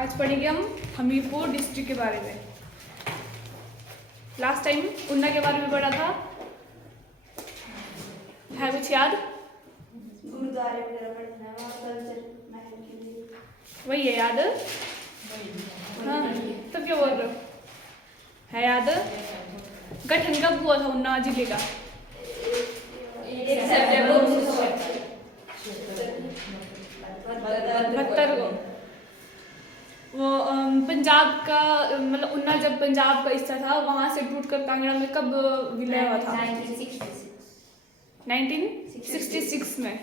आज पढ़ेंगे हम हमीरपुर डिस्ट्रिक्ट के बारे में। लास्ट टाइम उन्ना के बारे में पढ़ा था, है कुछ याद? गुरुद्वारे वगैरह पढ़ना है, वहाँ कल्चर महल के लिए वही है याद? हाँ, तब क्या बोल रहे हो? है याद? गठन कब हुआ था उन्ना जिले का? 1 सितंबर 72 को। वो पंजाब का मतलब उन्ना जब पंजाब का हिस्सा था, वहां से टूटकर कांगड़ा में कब विलय हुआ था? 1966 में।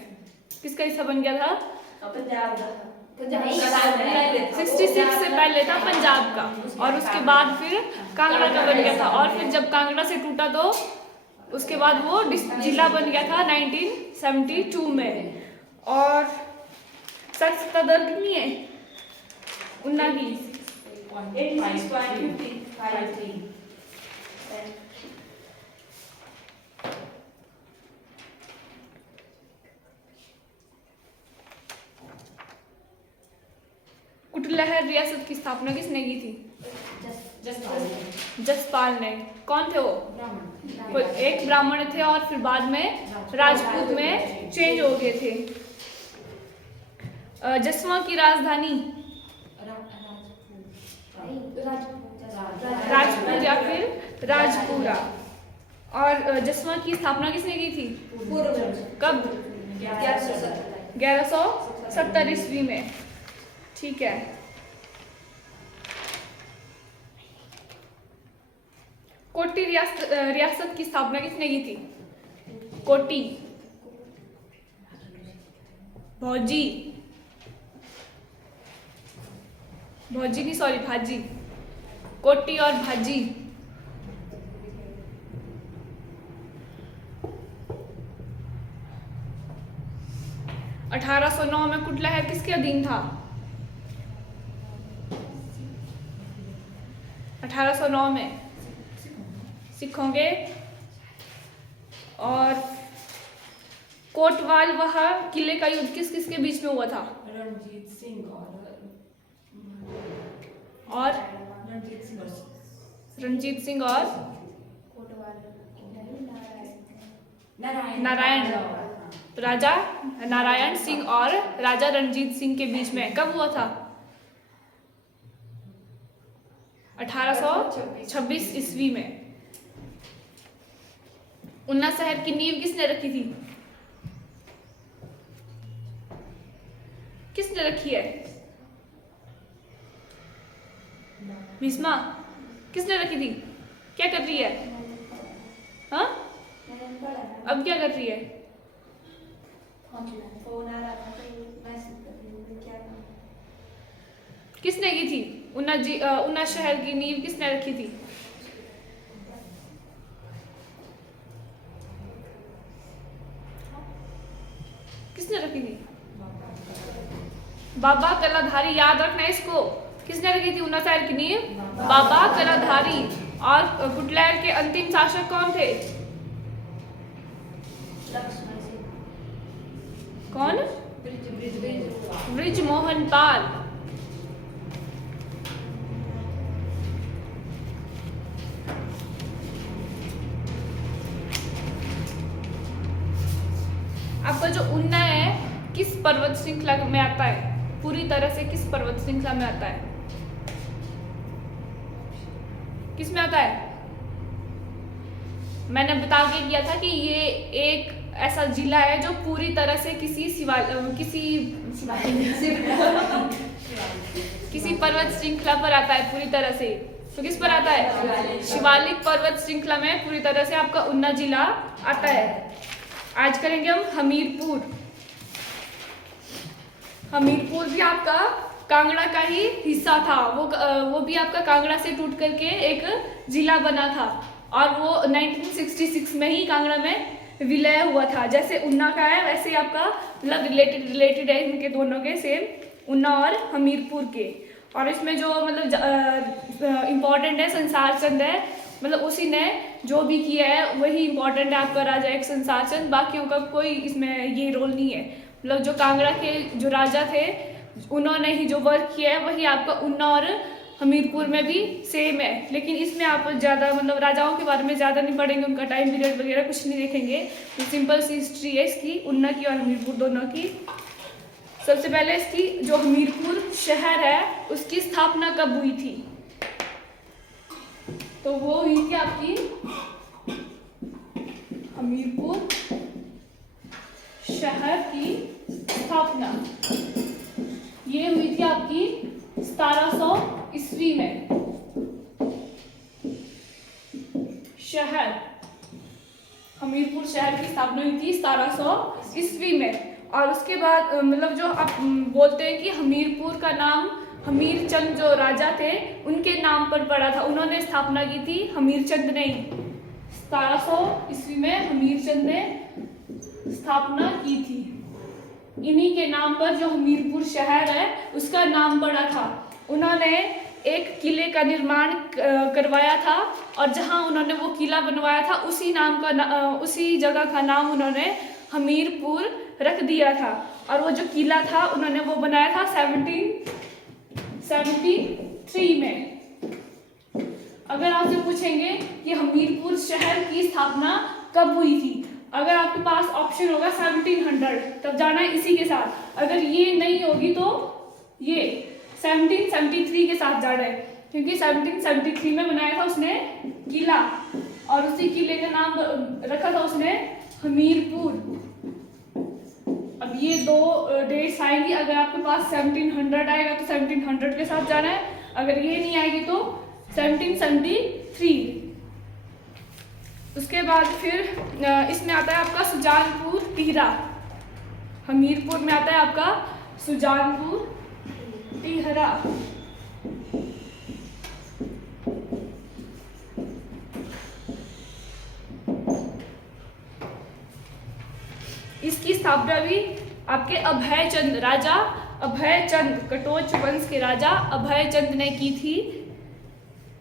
किसका हिस्सा बन गया था? पंजाब 66 से पहले था पंजाब का, और उसके बाद फिर कांगड़ा का बन गया था, और फिर जब कांगड़ा से टूटा तो उसके बाद वो जिला बन गया था 1972 में। और सत्ता दर कितनी है उन्ना की? 86.53 कुटलहर रियासत की स्थापना किसने की थी? जसपाल ने। कौन थे वो? एक ब्राह्मण थे और फिर बाद में राजपूत में चेंज हो गए थे। जसवा की राजधानी राजपूत या फिर राजपुरा। और जसवा की स्थापना किसने की थी? कब? 1170 ईस्वी में। ठीक है। कोटी रियासत की स्थापना किसने की थी? कोटी भौजी नहीं, सॉरी, भाजी। कोटी और भाजी। – 1809 में कुटलहर किसके अधीन था? 1809 में सिखों के। और कोटवाल वह किले का युद्ध किस किस के बीच में हुआ था? रणजीत सिंह और नारायण राजा नारायण सिंह और राजा रणजीत सिंह के बीच में कब हुआ था? 1826 ईस्वी में। उन्ना शहर की नींव किसने रखी थी? किसने रखी है? भीष्मा। किसने रखी थी? क्या कर रही है? हाँ, अब क्या कर रही है? फोन आ रहा था तो मैसेज कर रही हूँ, क्या करूँ? किसने की थी? उन्ना शहर की नींव किसने रखी थी? किसने रखी थी? बाबा कलाधारी। याद रखना इसको। किसने रखी थी उन्ना शहर की नींव? बाबा कलाधारी। और कुटलहर के अंतिम शासक कौन थे? कौन? बृजमोहन पाल। आपका जो उन्ना है किस पर्वत श्रृंखला में आता है? पूरी तरह से किस पर्वत श्रृंखला में आता है? किस में आता है? मैंने बता के किया था कि ये एक ऐसा जिला है जो पूरी तरह से किसी पर्वत श्रृंखला पर आता है पूरी तरह से। तो किस पर आता है? शिवालिक पर्वत श्रृंखला में पूरी तरह से आपका उन्ना जिला आता है। आज करेंगे हम हमीरपुर। हमीरपुर भी आपका कांगड़ा का ही हिस्सा था। वो भी आपका कांगड़ा से टूट करके एक जिला बना था, और वो 1966 में ही कांगड़ा में विलय हुआ था। जैसे उन्ना का है वैसे आपका मतलब रिलेटेड है इनके दोनों के, सेम उन्ना और हमीरपुर के। और इसमें जो मतलब इम्पोर्टेंट है संसार चंद है, मतलब उसी ने जो भी किया है वही इम्पोर्टेंट है आपका राजा एक संसार चंद। बाकियों का कोई इसमें ये रोल नहीं है। मतलब जो कांगड़ा के जो राजा थे उन्होंने ही जो वर्क किया है वही आपका उन्ना और हमीरपुर में भी सेम है। लेकिन इसमें आप ज़्यादा मतलब राजाओं के बारे में ज़्यादा नहीं पढ़ेंगे, उनका टाइम पीरियड वगैरह कुछ नहीं देखेंगे। तो सिंपल सी हिस्ट्री है इसकी, उन्ना की और हमीरपुर दोनों की। सबसे पहले इसकी जो हमीरपुर शहर है उसकी स्थापना कब हुई थी? तो वो हुई थी आपकी हमीरपुर शहर की स्थापना, ये हुई थी आपकी 1700 ईस्वी में। शहर हमीरपुर शहर की स्थापना हुई थी 1700 ईस्वी में। और उसके बाद मतलब जो आप बोलते हैं कि हमीरपुर का नाम हमीर चंद जो राजा थे उनके नाम पर पड़ा था, उन्होंने स्थापना की थी, हमीर चंद ने। 1700 ईस्वी में हमीर चंद ने स्थापना की थी। इन्हीं के नाम पर जो हमीरपुर शहर है उसका नाम पड़ा था। उन्होंने एक किले का निर्माण करवाया था और जहां उन्होंने वो किला बनवाया था उसी जगह का नाम उन्होंने हमीरपुर रख दिया था। और वो जो किला था उन्होंने वो बनाया था 1773 में। अगर आपसे पूछेंगे कि हमीरपुर शहर की स्थापना कब हुई थी, अगर आपके पास ऑप्शन होगा 1700 तब जाना है इसी के साथ, अगर ये नहीं होगी तो ये 1773 के साथ जाना है, क्योंकि 1773 में बनाया था उसने किला और उसी किले का नाम रखा था उसने हमीरपुर। अब ये दो डेट्स आएंगी, अगर आपके पास 1700 आएगा तो 1700 के साथ जाना है, अगर ये नहीं आएगी तो 1773। उसके बाद फिर इसमें आता है आपका सुजानपुर टिहरा। हमीरपुर में आता है आपका सुजानपुर टिहरा। इसकी स्थापना भी आपके अभय चंद राजा अभय चंद कटोच वंश के राजा अभय चंद ने की थी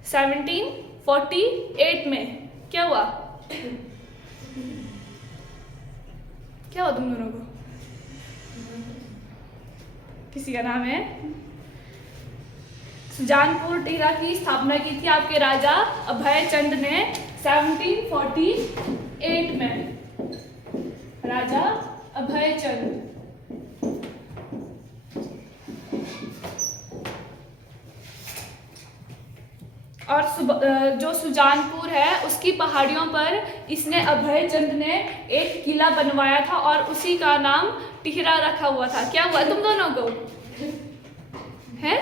1748 में। क्या हुआ तुम दोनों को? किसी का नाम है? सुजानपुर टिहरा की स्थापना की थी आपके राजा अभय चंद ने 1748 में। राजा अभय चंद। और जो सुजानपुर है उसकी पहाड़ियों पर इसने अभय चंद ने एक किला बनवाया था और उसी का नाम टिहरा रखा हुआ था। क्या हुआ तुम दोनों को? है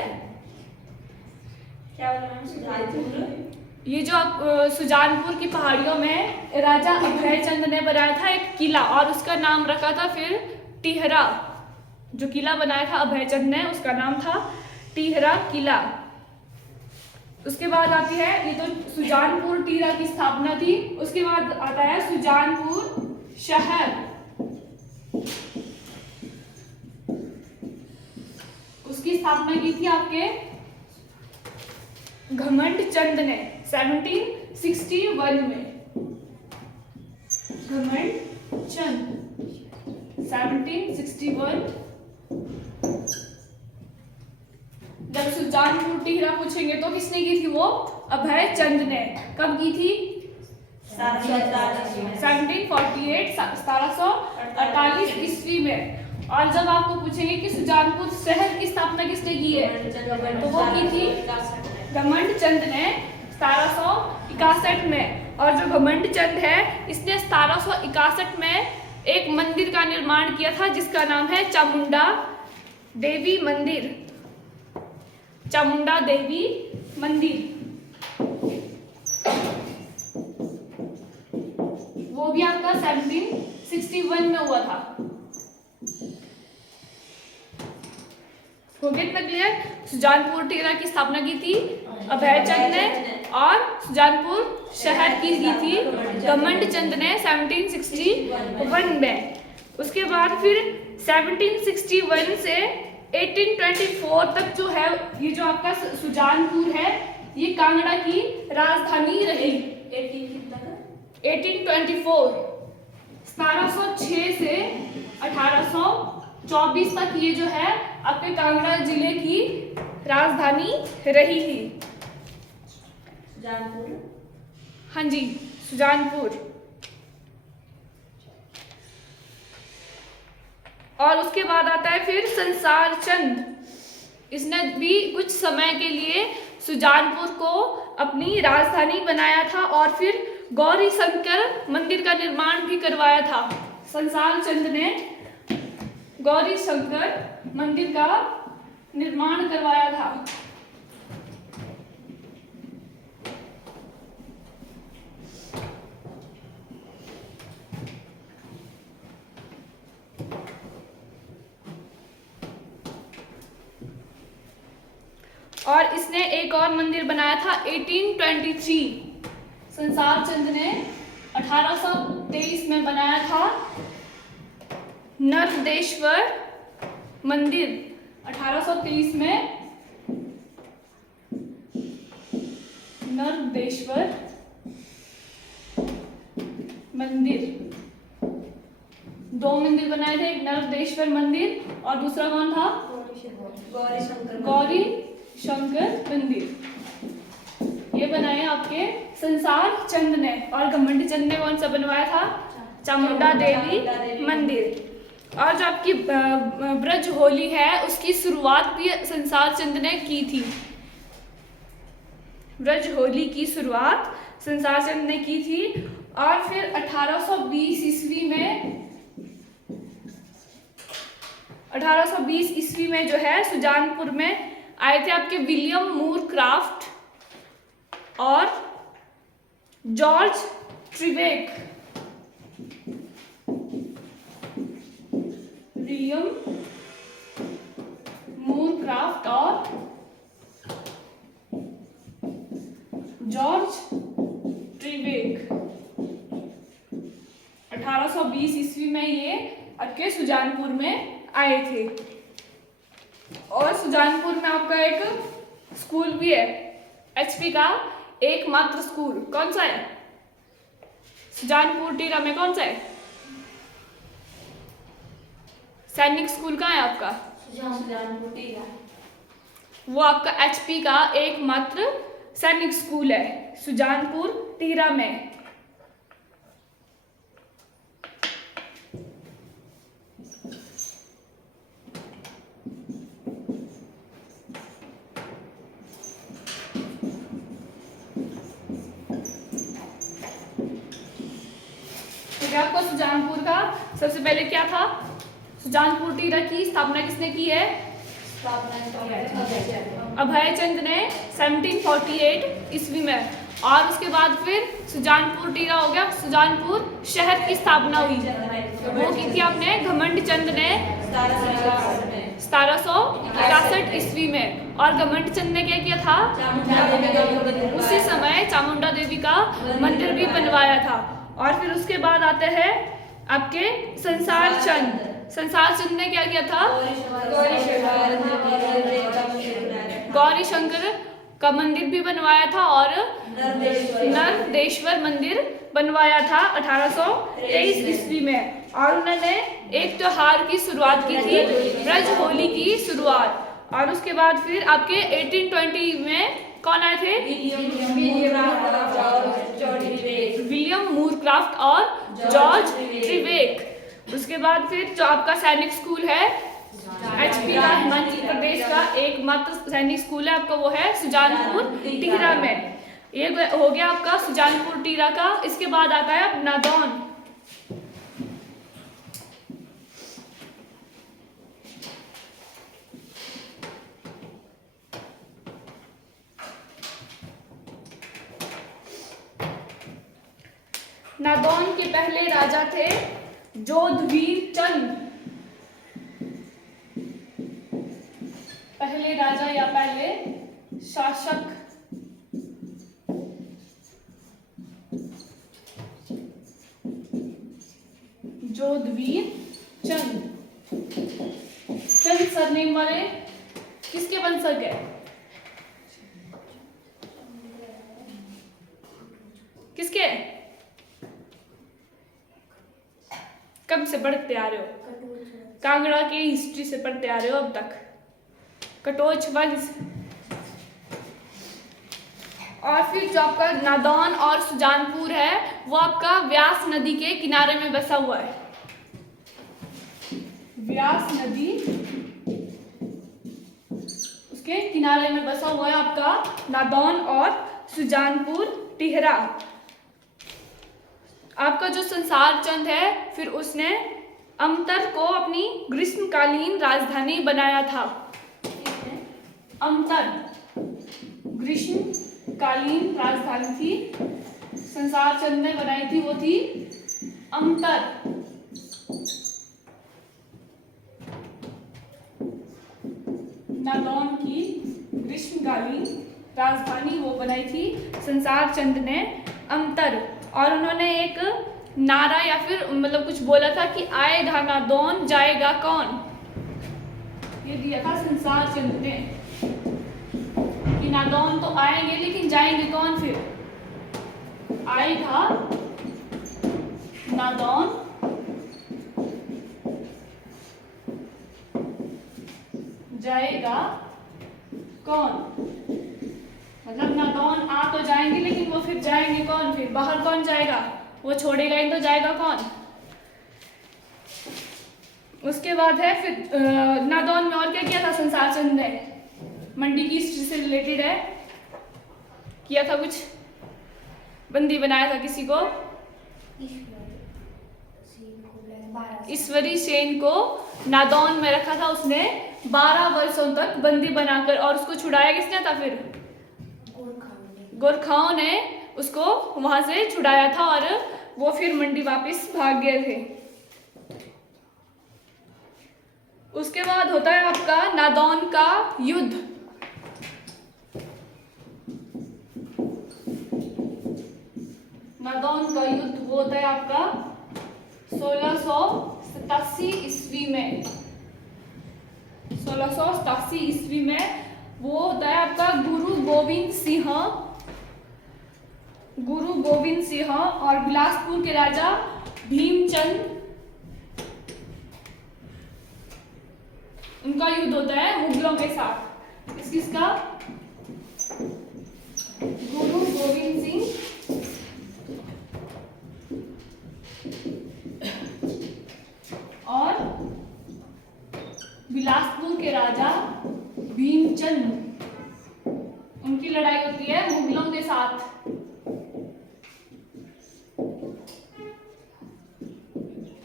क्या सुजानपुर? ये जो आप सुजानपुर की पहाड़ियों में राजा अभय चंद ने बनाया था एक किला और उसका नाम रखा था फिर टिहरा। जो किला बनाया था अभय चंद ने उसका नाम था टिहरा किला। उसके बाद आती है ये तो सुजानपुर टिहरा की स्थापना थी। उसके बाद आता है सुजानपुर शहर। उसकी स्थापना की थी आपके घमंड चंद ने 1761 में। घमंड चंद 1761। जब सुजानपुर टिहरा पूछेंगे तो किसने की थी? वो अभय चंद ने। कब की थी? 1748 1748 ईस्वी में। और जब आपको पूछेंगे कि सुजानपुर शहर की स्थापना किसने की है तो वो की थी घमंड चंद ने 1761 में। और जो घमंड चंद है इसने 1761 में एक मंदिर का निर्माण किया था जिसका नाम है चामुंडा देवी मंदिर। चामुंडा देवी मंदिर वो भी आपका 1761 में हुआ था। हो गया इतना क्लियर? सुजानपुर टिहरा की स्थापना की थी अभय चंद ने और सुजानपुर शहर की थी घमंड चंद ने 1761 में। उसके बाद फिर 1761 से 1824 तक जो है ये जो आपका सुजानपुर है ये कांगड़ा की राजधानी रही। 1824 1706 से 1824 तक ये जो है आपके कांगड़ा जिले की राजधानी रही थी? जानपुर। हाँ जी, सुजानपुर। और उसके बाद आता है फिर संसार चंद। इसने भी कुछ समय के लिए सुजानपुर को अपनी राजधानी बनाया था और फिर गौरी शंकर मंदिर का निर्माण भी करवाया था। संसार चंद ने गौरी शंकर मंदिर का निर्माण करवाया था। और इसने एक और मंदिर बनाया था 1823। संसार चंद ने 1823 में बनाया था नर्मदेश्वर मंदिर। 1823 में नर्मदेश्वर मंदिर। दो मंदिर बनाए थे, एक नर्मदेश्वर मंदिर और दूसरा कौन था? गौरी शंकर मंदिर। ये बनाए आपके संसार चंद ने। और घमंडी चंद ने कौन सा बनवाया था? चामुंडा देवी मंदिर। और जो आपकी ब्रज होली है उसकी शुरुआत भी संसार चंद ने की थी। ब्रज होली की शुरुआत संसार चंद ने की थी। और फिर 1820 ईस्वी में जो है सुजानपुर में आए थे आपके विलियम मूर क्राफ्ट और जॉर्ज ट्रिवेक। विलियम मूर क्राफ्ट और जॉर्ज ट्रिवेक 1820 ईस्वी में ये आपके सुजानपुर में आए थे। और सुजानपुर में आपका एक स्कूल भी है, एचपी का एकमात्र स्कूल। कौन सा है? सुजानपुर टीरा में कौन सा है? सैनिक स्कूल कहाँ है आपका? सुजानपुर टीरा। वो आपका एचपी का एकमात्र सैनिक स्कूल है सुजानपुर टीरा में। आपको सुजानपुर का सबसे पहले क्या था? सुजानपुर टीरा की स्थापना किसने की है? अभय चंद ने 1748 ईस्वी में। और उसके बाद फिर सुजानपुर टीरा हो गया। सुजानपुर शहर की स्थापना हुई, वो की थी आपने घमंड चंद ने 1761 ईस्वी में। और घमंड चंद ने क्या किया था? उसी समय चामुंडा देवी का मंदिर भी बनवाया था। और फिर उसके बाद आते हैं आपके संसार चंद। संसार चंद ने क्या किया था? गौरी शंकर का मंदिर भी बनवाया था और नर्मदेश्वर मंदिर बनवाया था 1823 ईस्वी में। और उन्होंने एक त्योहार की शुरुआत की थी, ब्रज होली की शुरुआत। और उसके बाद फिर आपके 1820 में कौन आए थे? विलियम मूर क्राफ्ट और जॉर्ज ट्रिवेक। उसके बाद फिर जो आपका सैनिक स्कूल है एचपी का, हिमाचल प्रदेश का एकमात्र सैनिक स्कूल है आपका, वो है सुजानपुर टीरा में। ये हो गया आपका सुजानपुर टीरा का। इसके बाद आता है नादौन। नादौन के पहले राजा थे जोधवीर चंद। पहले राजा या पहले शासक जोधवीर चंद। चंद सरनेम वाले किसके वंशज है? किसके? कब से पढ़ते आ रहे हो? कांगड़ा की हिस्ट्री से पढ़ते आ रहे हो अब तक। कटोच वंश। और फिर जो आपका नादौन और सुजानपुर है वो आपका व्यास नदी के किनारे में बसा हुआ है। व्यास नदी उसके किनारे में बसा हुआ है आपका नादौन और सुजानपुर टिहरा। आपका जो संसार चंद है फिर उसने अमतर को अपनी ग्रीष्मकालीन राजधानी बनाया था। अमतर ग्रीष्मकालीन राजधानी थी संसार चंद ने बनाई थी, वो थी अमतर। नादौन की ग्रीष्मकालीन राजधानी वो बनाई थी संसार चंद ने अमतर। और उन्होंने एक नारा या फिर मतलब कुछ बोला था कि आएगा नादौन जाएगा कौन, ये दिया था संसार चंद ने कि नादौन तो आएंगे लेकिन जाएंगे कौन। फिर आएगा नादौन जाएगा कौन, मतलब नादौन आ तो जाएंगे लेकिन वो फिर जाएंगे कौन, फिर बाहर कौन जाएगा, वो छोड़ेगा ही तो जाएगा कौन। उसके बाद है फिर नादौन में और क्या किया था संसार चंद ने, मंडी की हिस्ट्री से रिलेटेड है, किया था कुछ, बंदी बनाया था किसी को, ईश्वरी सेन को नादौन में रखा था उसने 12 वर्षों तक बंदी बनाकर। और उसको छुड़ाया किसने था फिर, गोरखाओं ने उसको वहां से छुड़ाया था और वो फिर मंडी वापस भाग गए थे। उसके बाद होता है आपका नादौन का युद्ध। नादौन का युद्ध वो होता है आपका 1687 ईस्वी में। 1687 ईस्वी में वो होता है आपका गुरु गोविंद सिंह और बिलासपुर के राजा भीमचंद, उनका युद्ध होता है मुगलों के साथ। किसका, गुरु गोविंद सिंह और बिलासपुर के राजा भीमचंद, उनकी लड़ाई होती है मुगलों के साथ।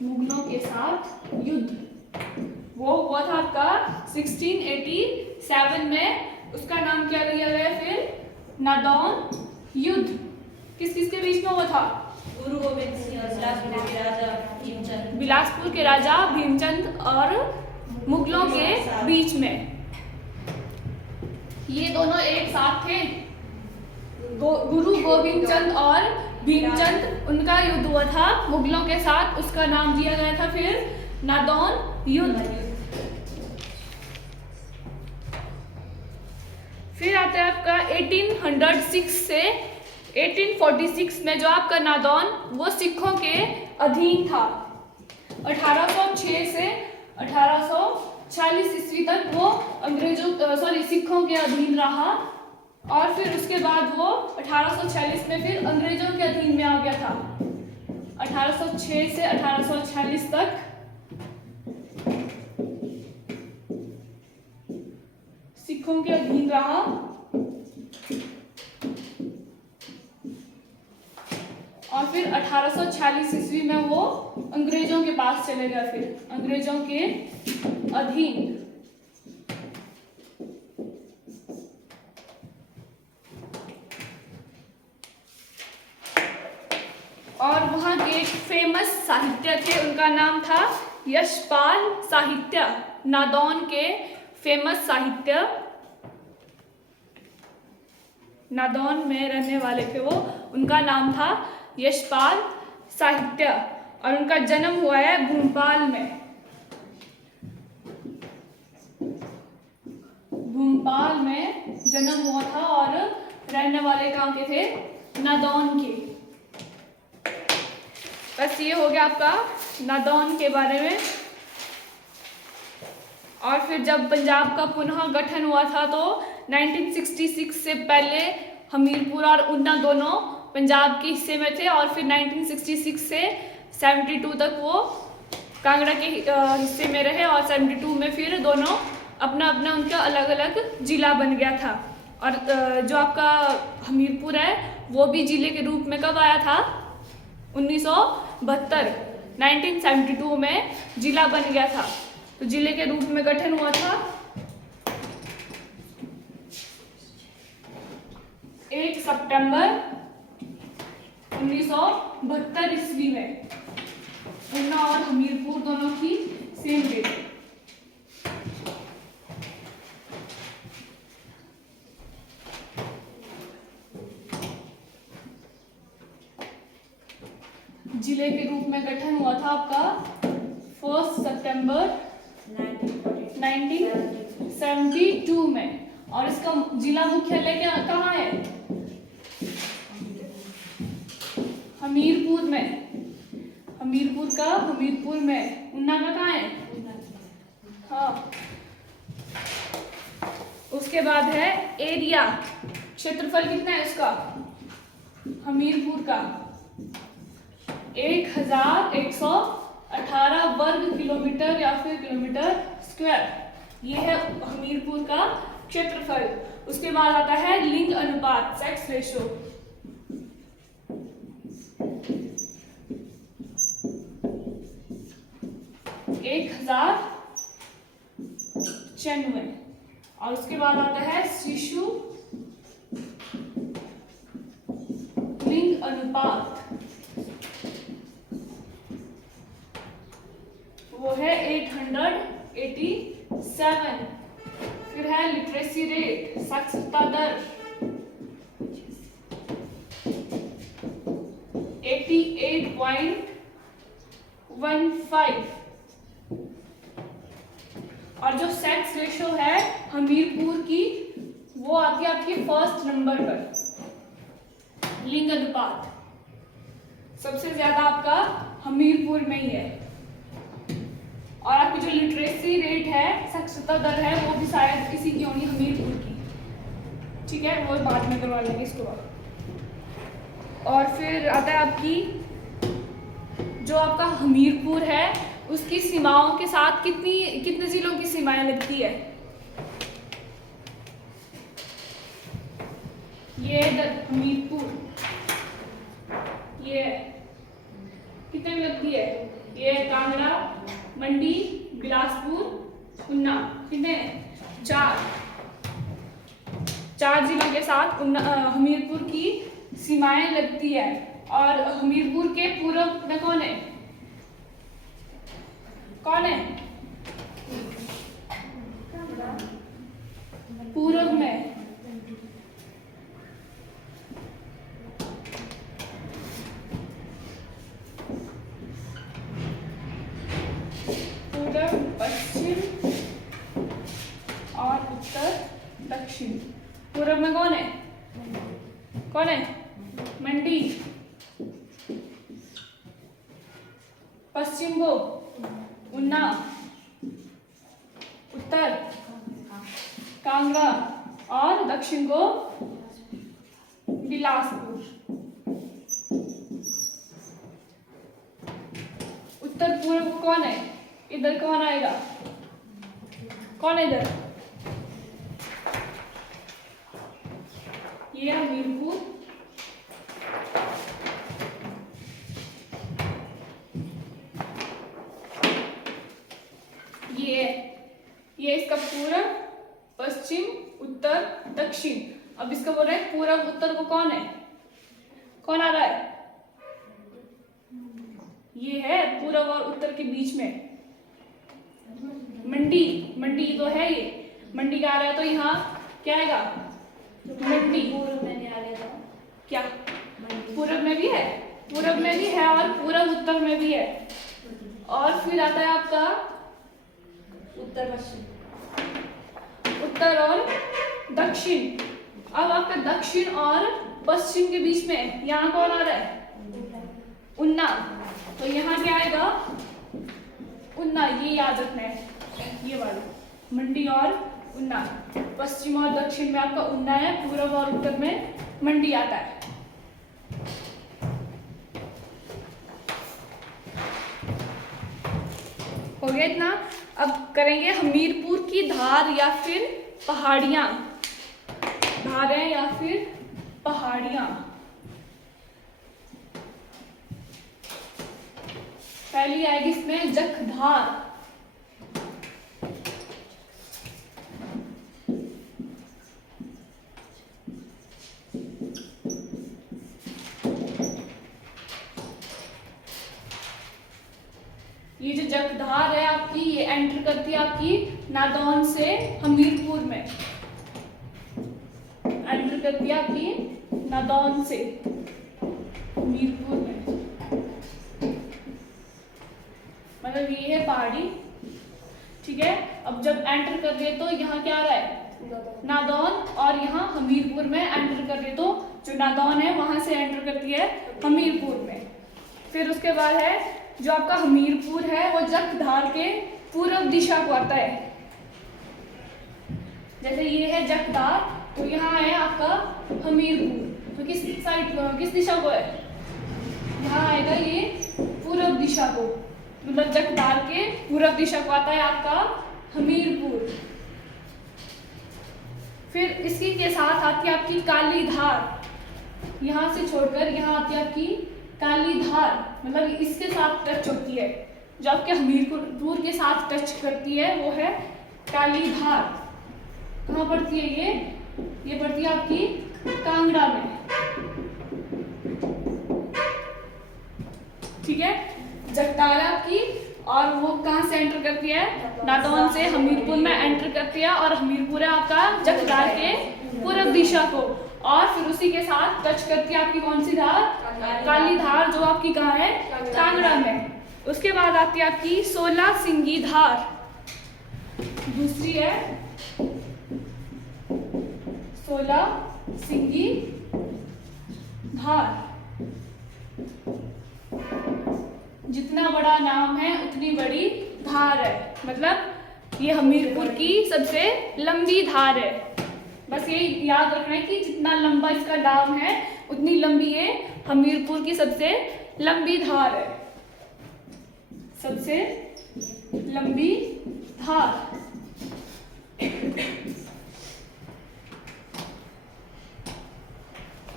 मुगलों के साथ युद्ध वो हुआ था आपका 1687 में। उसका नाम क्या लिया गया फिर, नादौन युद्ध। किस किस के बीच में हुआ था, गुरु गोविंद सिंह और बिलासपुर के राजा भीमचंद, बिलासपुर के राजा भीमचंद और मुगलों के बीच में। ये दोनों एक साथ थे, गुरु गोविंद चंद और भीमचंद, उनका युद्ध हुआ था मुगलों के साथ। उसका नाम दिया गया था फिर नादौन युद्ध। फिर आता है आपका 1806 से 1846 में जो आपका नादौन वो सिखों के अधीन था। 1806 से 1846 ईस्वी तक वो सिखों के अधीन रहा। और फिर उसके बाद वो 1846 में फिर अंग्रेजों के अधीन में आ गया था। 1806 से 1846 तक सिखों के अधीन रहा। और फिर 1846 ईस्वी में वो अंग्रेजों के पास चले गया, फिर अंग्रेजों के अधीन। और वहाँ के एक फेमस साहित्य थे, उनका नाम था यशपाल साहित्य। नादौन के फेमस साहित्य, नादौन में रहने वाले थे वो, उनका नाम था यशपाल साहित्य। और उनका जन्म हुआ है भूपाल में। भूपाल में जन्म हुआ था और रहने वाले कहाँ के थे, नादौन के। बस ये हो गया आपका नादौन के बारे में। और फिर जब पंजाब का पुनः गठन हुआ था तो 1966 से पहले हमीरपुर और ऊना दोनों पंजाब के हिस्से में थे, और फिर 1966 से 72 तक वो कांगड़ा के हिस्से में रहे, और 72 में फिर दोनों अपना अपना उनका अलग अलग जिला बन गया था। और जो आपका हमीरपुर है वो भी जिले के रूप में कब आया था? 1972 1972 में जिला बन गया था, तो जिले के रूप में गठन हुआ था 1 सितंबर 1972 ईस्वी में। ऊना और हमीरपुर दोनों की सेम डेट। जिले के रूप में गठन हुआ था आपका 1 सितंबर 1972 में, और इसका जिला मुख्यालय कहाँ है? हमीरपुर में। हमीरपुर में। ऊना का कहाँ है? हाँ। उसके बाद है एरिया, क्षेत्रफल कितना है उसका? हमीरपुर का 1118 वर्ग किलोमीटर या फिर किलोमीटर स्क्वायर, ये है हमीरपुर का क्षेत्रफल। उसके बाद आता है लिंग अनुपात, सेक्स रेशो। 1096, और उसके बाद आता है शिशु लिंग अनुपात, वो है 887। फिर है लिटरेसी रेट, साक्षरता दर 88.15। और जो सेक्स रेशो है हमीरपुर की, वो आती है आपकी फर्स्ट नंबर पर। लिंग अनुपात सबसे ज्यादा आपका हमीरपुर में ही है, और आपकी जो लिटरेसी रेट है, साक्षरता दर है, वो भी शायद इसी की होनी, हमीरपुर की। ठीक है, वो बाद में करवा लेंगे इसको। और फिर आता है आपकी जो आपका हमीरपुर है उसकी सीमाओं के साथ कितने जिलों की सीमाएं लगती है? ये हमीरपुर, ये कितने में लगती है? ये कांगड़ा, मंडी, बिलासपुर, ऊना, कितने? 4 जिलों के साथ हमीरपुर की सीमाएं लगती है। और हमीरपुर के पूर्व में कौन है? पूर्व में पूर्व, पश्चिम और उत्तर, दक्षिण। पूर्व में कौन है? मंडी। पश्चिम को ऊना, उत्तर कांगड़ा, और दक्षिण को बिलासपुर। उत्तर पूर्व कौन है? इधर कौन आएगा? कौन है इधर? ये हमीरपुर, ये इसका पूर्व, पश्चिम, उत्तर, दक्षिण। अब इसका बोल रहा है पूर्व उत्तर को कौन है? कौन आ रहा है? ये है पूर्व और उत्तर के बीच में मंडी तो है। ये मंडी का आ रहा है, तो यहाँ क्या आएगा? मंडी। पूर्व में नहीं आ गया था क्या? पूर्व में भी है, और पूर्व उत्तर में भी है। और फिर आता है आपका उत्तर पश्चिम, उत्तर और दक्षिण। अब आपका दक्षिण और पश्चिम के बीच में यहाँ कौन आ रहा है? ऊना। तो यहाँ क्या आएगा? ऊना। ये याद रखना है, ये वाला मंडी और उन्ना। पश्चिम और दक्षिण में आपका उन्ना है, पूर्व और उत्तर में मंडी आता है। हो गया इतना। अब करेंगे हमीरपुर की धार या फिर पहाड़ियां। धारें या फिर पहाड़ियां। पहली आएगी इसमें जखधार। ये जो जखधार है आपकी, ये एंटर करती है आपकी नादौन से हमीरपुर में। एंटर करती है आपकी नादौन से हमीरपुर में। मतलब ये है पहाड़ी, ठीक है। अब जब एंटर कर रहे तो यहाँ क्या आ रहा है, नादौन, और यहाँ हमीरपुर में एंटर कर रहे तो जो नादौन है वहां से एंटर करती है हमीरपुर में। फिर उसके बाद है जो आपका हमीरपुर है वो जखधार के पूर्व दिशा को आता है। जैसे ये है जखधार, तो यहाँ है आपका हमीरपुर, तो किस साइड, किस दिशा को है, यहाँ आएगा ये पूर्व दिशा को। मतलब जखधार के पूर्व दिशा को आता है आपका हमीरपुर। फिर इसी के साथ आती है आपकी काली धार। यहाँ से छोड़कर यहाँ आती है आपकी काली धार, मतलब इसके साथ टच होती है। जो आपके हमीरपुर के साथ टच करती है वो है काली धार। कहाँ पड़ती है ये पड़ती है आपकी कांगड़ा में, ठीक है। जखधार आपकी, और वो कहाँ से एंटर करती है, नादौन से हमीरपुर में एंटर करती है, और हमीरपुर है आपका जखधार के पूर्व दिशा को। और फिर उसी के साथ टच करती है आपकी कौन सी धार, काली धार, जो आपकी कहाँ है, कांगड़ा में। उसके बाद आती है आपकी 16 सिंगी धार। दूसरी है 16 सिंगी धार। जितना बड़ा नाम है उतनी बड़ी धार है, मतलब ये हमीरपुर की सबसे लंबी धार है। बस ये याद रखना है कि जितना लंबा इसका नाम है उतनी लंबी ये हमीरपुर की सबसे लंबी धार है, सबसे लंबी धार।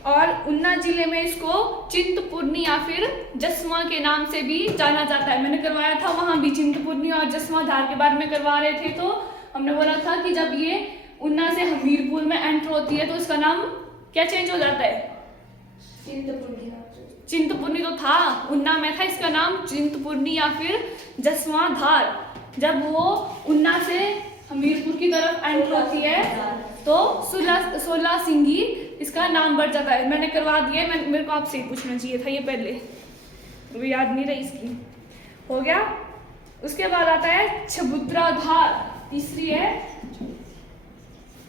और उन्ना जिले में इसको चिंतपूर्णी या फिर जसवा के नाम से भी जाना जाता है। मैंने करवाया था वहां भी चिंतपूर्णी और जसवा धार के बारे में करवा रहे थे, तो हमने बोला था कि जब ये उन्ना से हमीरपुर में एंटर होती है तो इसका नाम क्या चेंज हो जाता है, चिंतपूर्णी तो था, उन्ना में था, इसका नाम चिंतपूर्णी या फिर जसवा धार। जब वो उन्ना से हमीरपुर की तरफ एंटर होती है तो 16 सिंगी इसका नाम बढ़ जाता है। मैंने करवा दिया, मेरे को आपसे ही पूछना चाहिए था ये पहले, वो याद नहीं रही इसकी। हो गया। उसके बाद आता है छबुत्रा धार। तीसरी है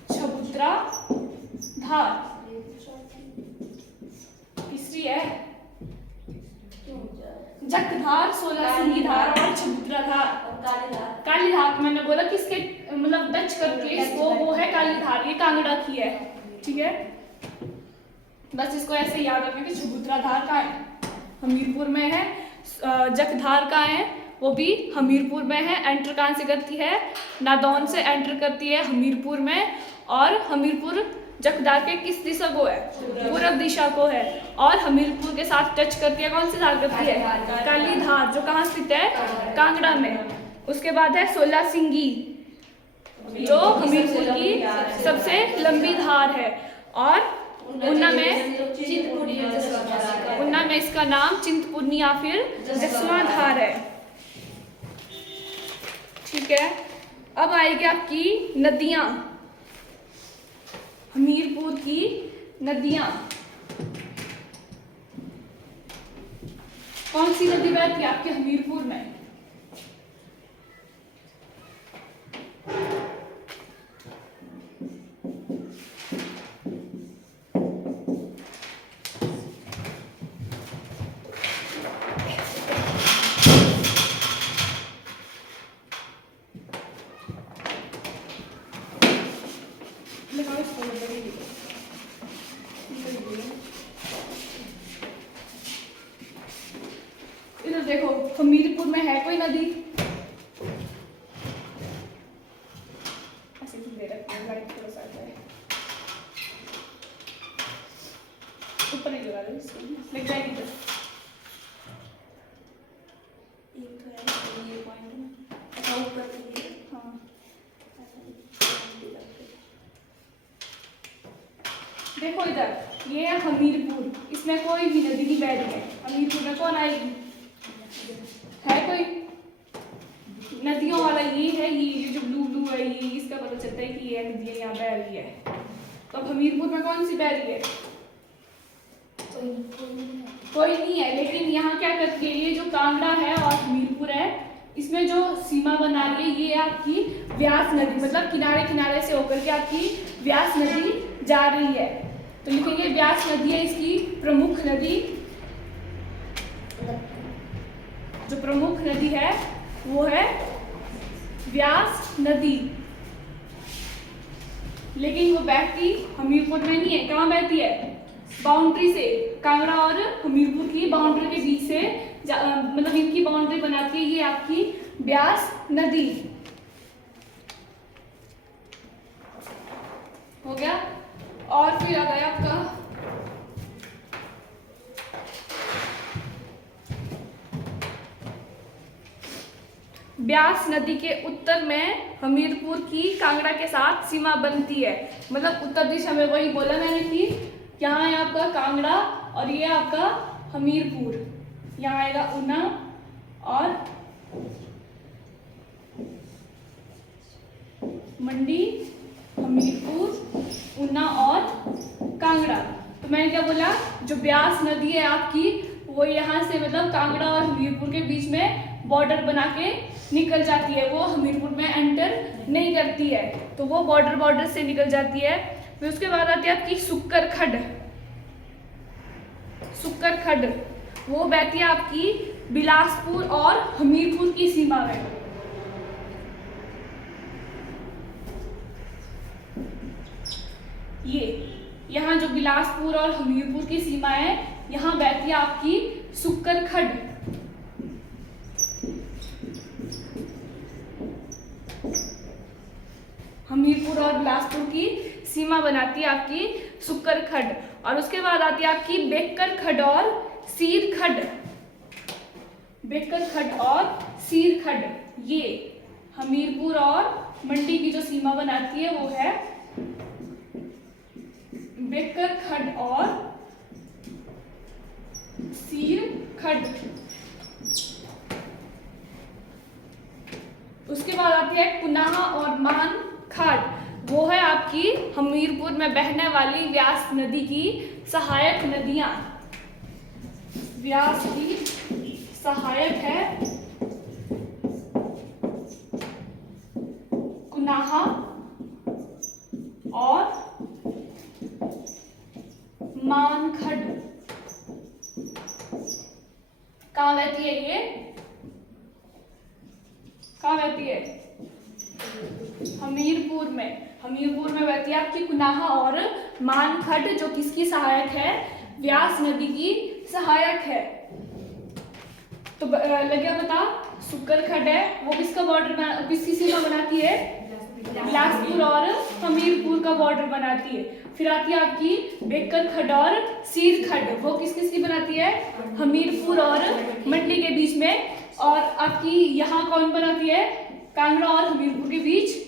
छबुत्रा धार। तीसरी है जखधार, 16 सिंगी धार और छबुत्रा धार। काली धार मैंने बोला किसके मतलब टच करके इसको, वो है काली धार, ये कांगड़ा की है, ठीक है। बस इसको ऐसे याद रखना कि छबुत्रा धार का है, हमीरपुर में है। जखधार का है, वो भी हमीरपुर में है। एंटर कहाँ से करती है, नादौन से एंटर करती है हमीरपुर में। और हमीरपुर जखधार के किस दिशा को है, पूर्व दिशा को है। और हमीरपुर के साथ टच करती है कौन सी धार करती है, काली धार, जो कहाँ स्थित है, कांगड़ा में। उसके बाद है 16 सिंगी, जो हमीरपुर की सबसे लंबी धार है। और उन्ना में इसका नाम चिंतपूर्णी या फिर जसवा धार है, ठीक है। अब आएगी आपकी नदियां, हमीरपुर की नदियां। कौन सी नदी बहती है आपके हमीरपुर में, लगाओ इसको लगेगी। इधर देखो, हमीरपुर में है कोई नदी? ऐसे दे रखते हैं, लाइट थोड़ा सा आता है। ऊपर नहीं लगा दो इसको, लग जाएगी इधर। एक तो है ये पॉइंट, अच्छा ऊपर भी है। हाँ, देखो इधर, ये है हमीरपुर, इसमें कोई भी नदी नहीं बह रही है। हमीरपुर में कौन आएगी? है कोई? नदियों वाला ये है, ये जो ब्लू ब्लू है, ये इसका पता चलता है कि ये नदी यहाँ बह रही है। तो अब हमीरपुर में कौन सी बह रही है? कोई नहीं है। लेकिन यहाँ क्या करती है, ये जो कांगड़ा है और हमीरपुर है, इसमें जो सीमा बना रही है, ये आपकी व्यास नदी, मतलब किनारे किनारे से होकर के आपकी व्यास नदी जा रही है। तो लिखेंगे व्यास नदी है इसकी प्रमुख नदी। जो प्रमुख नदी है वो है व्यास नदी। लेकिन वो बहती हमीरपुर में नहीं है। कहाँ बहती है? बाउंड्री से, कांगड़ा और हमीरपुर की बाउंड्री के बीच से मतलब इनकी बाउंड्री बनाती है ये आपकी व्यास नदी। हो गया। और फिर आ गया आपका ब्यास नदी के उत्तर में हमीरपुर की कांगड़ा के साथ सीमा बनती है। मतलब उत्तर दिशा में, वही बोला मैंने कि यहाँ है आपका कांगड़ा और ये आपका हमीरपुर। यहाँ आएगा ऊना और मंडी, हमीरपुर, ऊना और कांगड़ा। तो मैंने क्या बोला, जो ब्यास नदी है आपकी, वो यहाँ से मतलब कांगड़ा और हमीरपुर के बीच में बॉर्डर बना के निकल जाती है। वो हमीरपुर में एंटर नहीं करती है, तो वो बॉर्डर से निकल जाती है। फिर उसके बाद आती है आपकी सुक्कर खड्ड। सुक्कर खड्ड वो बहती है आपकी बिलासपुर और हमीरपुर की सीमा में। ये यहाँ जो बिलासपुर और हमीरपुर की सीमा है, यहाँ बहती है आपकी सुक्कर खड्ड। हमीरपुर और बिलासपुर की सीमा बनाती है आपकी सुक्कर खड्ड। और उसके बाद आती है आपकी बेक्कर खड्ड और सीर खड्ड। बेक्कर खड्ड और सीर खड्ड ये हमीरपुर और मंडी की जो सीमा बनाती है वो है बेक्कर खड्ड और सीर खड्ड। उसके बाद आती है कुनाहा और मान खाट। वो है आपकी हमीरपुर में बहने वाली व्यास नदी की सहायक नदियां। व्यास की सहायक है कुनाहा और मानखड। कहाँ बहती है ये? कहाँ बहती है? हमीरपुर में। हमीरपुर में बहती है आपकी कुनाहा और मानखड, जो किसकी सहायक है? व्यास नदी की सहायक है। तो लग गया पता, सुक्कर खड्ड है वो किसका बॉर्डर, किसकी सीमा बनाती है? बिलासपुर और हमीरपुर का बॉर्डर बनाती है। फिर आती है आपकी बेक्कर खड्ड और सीर खड्ड, वो किस किस की बनाती है? हमीरपुर और मंडी के बीच में। और आपकी यहाँ कौन बनाती है? कांगड़ा और हमीरपुर के बीच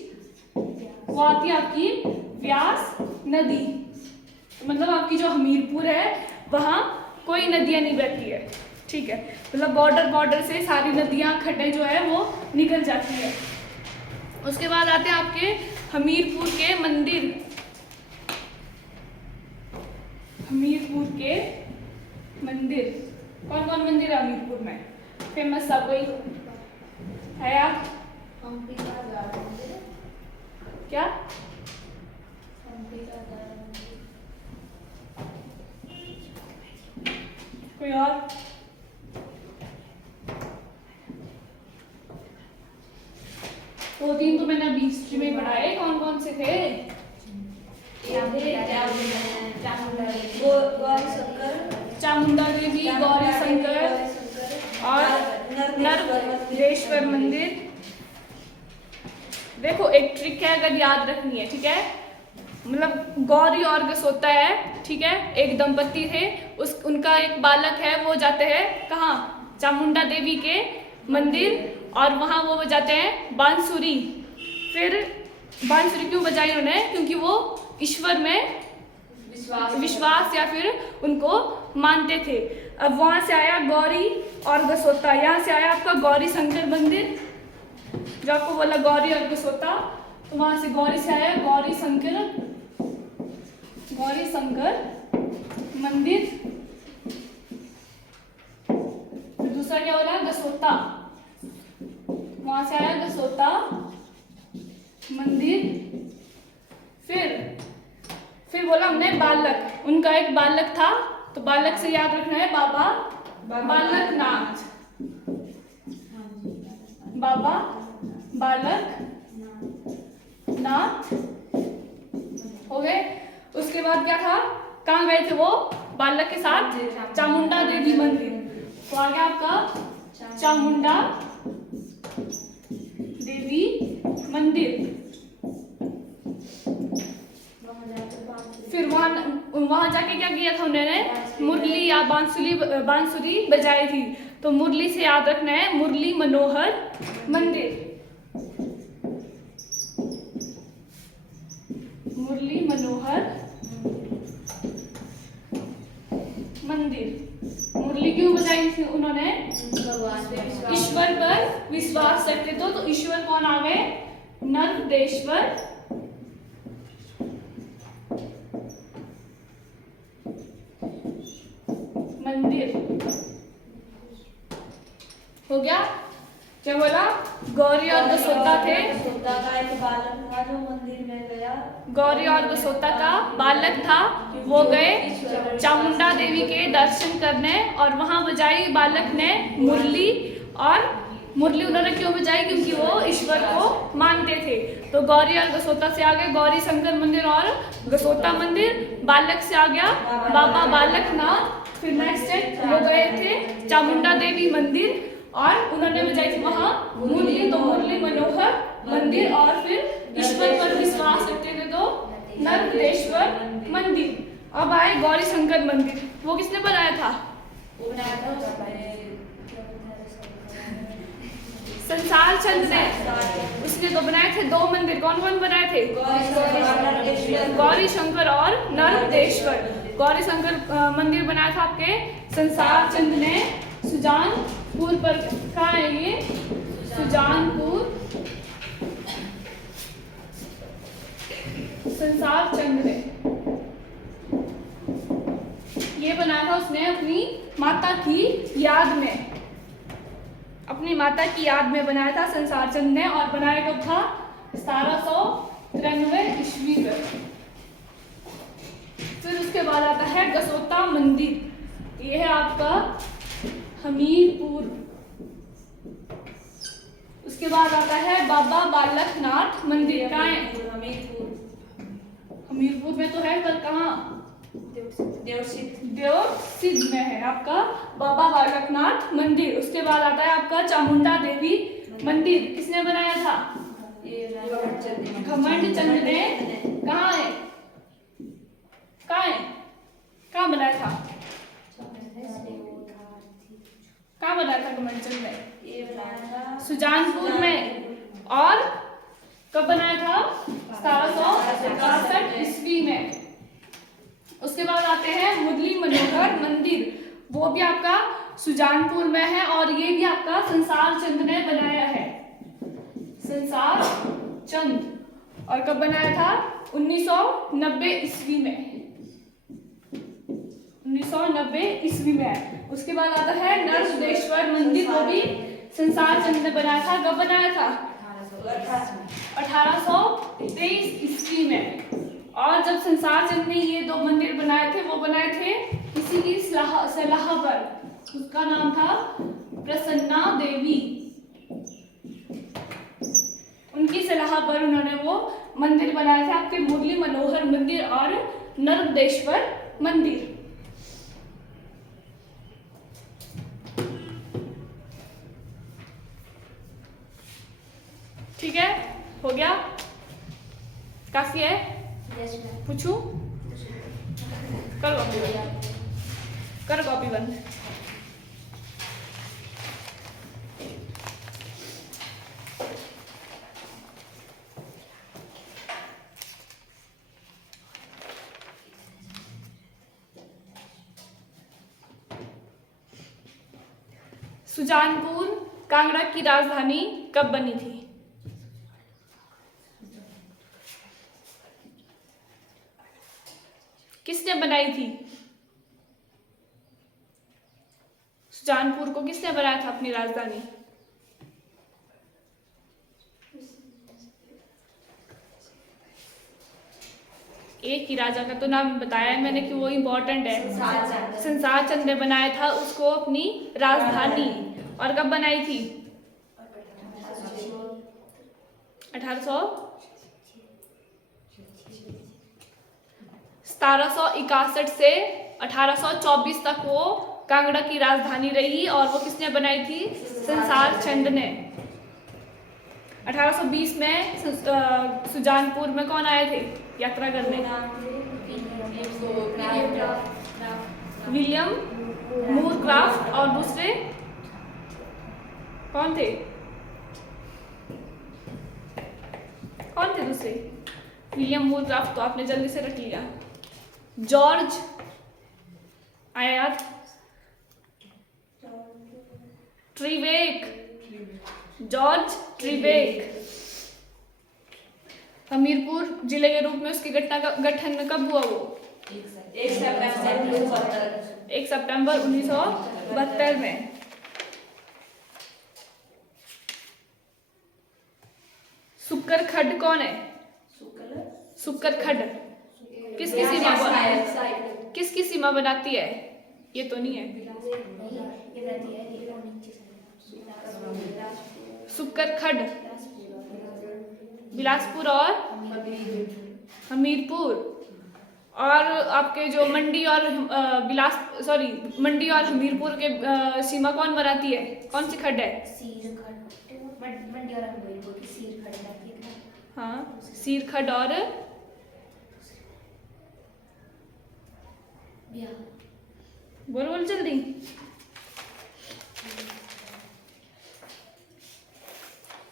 वो आती है आपकी व्यास नदी। तो मतलब आपकी जो हमीरपुर है वहाँ कोई नदियाँ नहीं बहती है, ठीक है। मतलब बॉर्डर से सारी नदियाँ खड्डे जो है वो निकल जाती है। उसके बाद आते हैं आपके हमीरपुर के मंदिर। हमीरपुर के मंदिर, कौन कौन मंदिर है हमीरपुर में? फेमस सा कोई है यार? क्या? कोई और? दो तीन तो मैंने अभी हिस्ट्री में पढ़ाए, कौन कौन से थे? गौरी शंकर, चामुंडा देवी, गौरी शंकर और नर्मदेश्वर मंदिर। देखो एक ट्रिक है, अगर याद रखनी है, ठीक है, मतलब गौरी और गसोता है, ठीक है, एक दंपति थे, उनका एक बालक है, वो जाते हैं कहाँ, चामुंडा देवी के मंदिर, और वहाँ वो बजाते हैं बांसुरी। फिर बांसुरी क्यों बजाई उन्होंने, क्योंकि वो ईश्वर में विश्वास या फिर उनको मानते थे। अब वहाँ से आया गौरी और गसोता, यहाँ से आया आपका गौरी शंकर मंदिर, जो आपको बोला गौरी और गसोता, तो वहाँ से गौरी से आया गौरी शंकर मंदिर। फिर दूसरा क्या बोला, गसोता, वहाँ से आया गसोता मंदिर। फिर बोला हमने बालक, उनका एक बालक था, तो बालक से याद रखना है बाबा बालकनाथ, बाबा बालकनाथ हो गए। उसके बाद क्या था, कहाँ गए थे वो बालक के साथ, चामुंडा देवी मंदिर, तो आ गया आपका चामुंडा देवी मंदिर। फिर वहां जाके क्या किया था उन्होंने, मुरली या बांसुरी बजाई थी, तो मुरली से याद रखना है मुरली मनोहर मंदिर, मुरली मनोहर मंदिर। मुरली क्यों बजाई थी उन्होंने, ईश्वर पर विश्वास रखते तो ईश्वर कौन आ गए, नर्मदेश्वर मंदिर हो गया। क्या बोला, गौरी और गसोता थे, का एक बालक था जो मंदिर में गया, गौरी और गसोता का बालक था, वो गए चामुंडा देवी के दर्शन करने, और वहां बजाई बालक ने मुरली, और मुरली उन्होंने क्यों बजाई, क्योंकि वो ईश्वर को मानते थे। तो गौरी और गसोता से आ गए गौरी शंकर मंदिर और गसोता मंदिर, बालक से आ गया बाबा बालकनाथ। फिर नेक्स्ट है वो गए थे चामुंडा देवी मंदिर, और उन्होंने बजाई थी वहां मुरली, तो मुरली मनोहर मंदिर, और फिर ईश्वर पर विश्वास रखते थे तो नर्मदेश्वर मंदिर। अब आए गौरी शंकर मंदिर, वो किसने बनाया था, वो बनाया था संसार चंद ने, उसने तो बनाए थे 2 मंदिर। कौन कौन बनाए थे, गौरी शंकर और नर्मदेश्वर। गौरी शंकर मंदिर बनाया था आपके संसार चंद ने, सुजानपुर पर। कहाँ है ये, सुजानपुर, संसार चंद ने ये बनाया था, उसने अपनी माता की याद में, अपनी माता की याद में बनाया था संसार चंद ने, और बनाया कब था, 1793 ईस्वी में। फिर उसके बाद आता है गसोता मंदिर, ये है आपका हमीरपुर। उसके बाद आता है बाबा बालकनाथ मंदिर, कहाँ है, हमीरपुर में तो है, पर कहाँ, देवसिद्ध में है आपका बाबा बालकनाथ मंदिर। उसके बाद आता है आपका चामुंडा देवी मंदिर, किसने बनाया था, घमंड चंद ने। कहाँ है, कहाँ बनाया था, कहाँ बनाया था घमंड चंद ने, सुजानपुर में। और कब बनाया था, 1762 ईस्वी में। उसके बाद आते हैं मुरली मनोहर मंदिर, वो भी आपका सुजानपुर में है, और ये भी आपका संसार चंद ने बनाया है, संसार चंद। और कब बनाया था, 1990 ईस्वी में, 1990 ईस्वी में है। उसके बाद आता है नर्मदेश्वर मंदिर, वो भी संसार चंद ने बनाया था। कब बनाया था, 1823 ईस्वी में। और जब संसार चंद ने ये 2 मंदिर बनाए थे, वो बनाए थे किसी की सलाह पर, उसका नाम था प्रसन्ना देवी, उनकी सलाह पर उन्होंने वो मंदिर बनाए थे आपके मुरली मनोहर मंदिर और नर्मदेश्वर मंदिर। ठीक है, हो गया, काफी है, यस मैम। पूछूं? करो कॉपी बंद, करो कॉपी बंद। सुजानपुर कांगड़ा की राजधानी कब बनी थी? किसने बनाई थी? सुजानपुर को किसने बनाया था अपनी राजधानी? एक ही राजा का तो नाम बताया है मैंने कि वो इम्पोर्टेंट है। संसार चंद ने बनाया था उसको अपनी राजधानी। और कब बनाई थी? 1761 से 1824 तक वो कांगड़ा की राजधानी रही और वो किसने बनाई थी? संसार चंद ने। 1820 में सुजानपुर में कौन आए थे यात्रा करने? विलियम मूरक्राफ्ट और दूसरे कौन थे? कौन थे दूसरे? विलियम मूरक्राफ्ट तो आपने जल्दी से रख लिया। जॉर्ज आया याद? ट्रिवेक, जॉर्ज ट्रिवेक। हमीरपुर जिले के रूप में उसकी घटना का गठन कब हुआ? वो 1 सितंबर 1972 में। सुक्कर खड्ड कौन है? सुक्कर खड्ड किसकी सीमा बनाती है? ये तो नहीं है। सुक्कर खड्ड बिलासपुर और हमीरपुर। और आपके जो मंडी और मंडी और हमीरपुर के सीमा कौन बनाती है? कौन सी खड्ड है? हाँ, सीर खड्ड और बोल बोल जल्दी।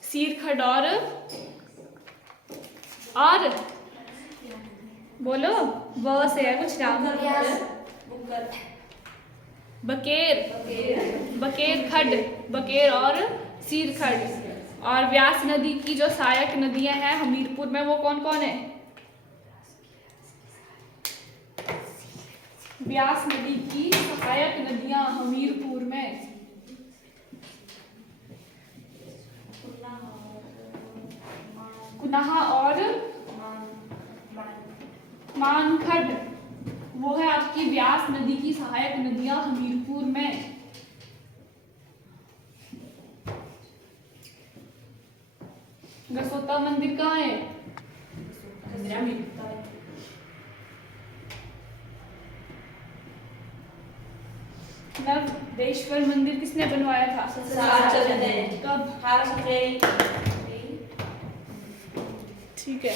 सीर खड्ड और बोलो, बहुत से है कुछ नाम। बकेर खड्ड, बकेर और सीर खड्ड। और व्यास नदी की जो सहायक नदियां हैं हमीरपुर में वो कौन कौन है? व्यास नदी की सहायक नदियां हमीरपुर में कुनाहा और मानखड, वो है आपकी व्यास नदी की सहायक नदियां हमीरपुर में। गसोता मंदिर कहाँ है? नर्मदेश्वर मंदिर किसने बनवाया था? कब? ठीक है।